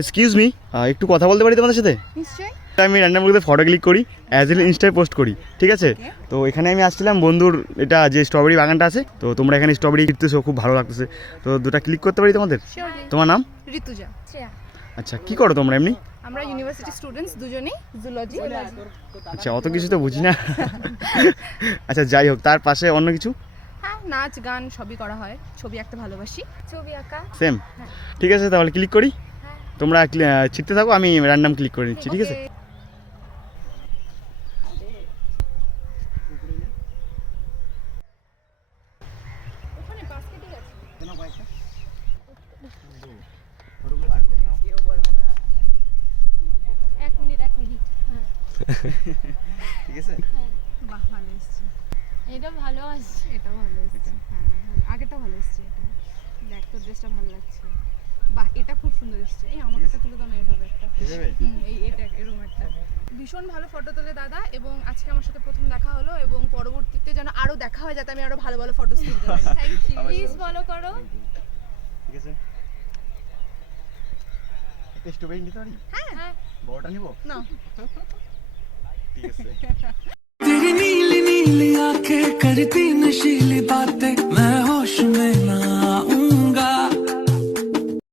Excuse me, একটু কথা বলতে পারি তোমাদের সাথে? নিশ্চয়ই। আমি র্যান্ডাম গ্রুপে ফটো ক্লিক করি, অ্যাজ এল ইনস্টায় পোস্ট করি, ঠিক আছে? তো এখানে আমি আসছিলাম বন্ধুর এটা যে স্ট্রবেরি বাগানটা আছে, তো তোমরা এখানে স্ট্রবেরি কিনতেছো, খুব ভালো লাগতেছে, তো দুটো ক্লিক করতে পারি তোমাদের? তোমার নাম? ঋতুজা। আচ্ছা, কি করো তোমরা এমনি? আমরা ইউনিভার্সিটি স্টুডেন্টস দুজনেই, জুলজি। আচ্ছা, অত কিছু তো বুঝি না। আচ্ছা, যাই হোক, তার পাশে অন্য কিছু? হ্যাঁ, নাচ গান সবই করা হয়, ছবি আঁকতে ভালোবাসি। ছবি আঁকা সেম। ঠিক আছে, তাহলে ক্লিক করি। তোমরা শিখতে থাকো, আমি র্যান্ডাম ক্লিক করে নিচ্ছি, ঠিক আছে? ঠিক আছে। বাহ, ভালো এসছে। এটা ভালো আসছে। এটাও ভালো এসছে। হ্যাঁ, আগেরটা ভালো এসছে। এটা দেখ, তোর ড্রেসটা ভালো লাগছে। বাহ, এটা খুব সুন্দর এসছে। এই আমার একটা তুলে দাও না, এইভাবে একটা। এটা এরকম একটা ভীষণ ভালো ফটো তোলে দাদা, এবং আজকে আমার সাথে প্রথম দেখা হলো, এবং পরবর্তীতে যেন আরো দেখা হয়, যাতে আমি আরো ভালো ভালো ফটো তুলতে পারি। Thank you. প্লিজ ফলো করো। ঠিক আছে, একটা স্ট্রবেরি নিতে পারি? হ্যাঁ, বড়টা নিব না। ঠিক আছে। तेरी नीली नीली आंखें करती नशीली बातें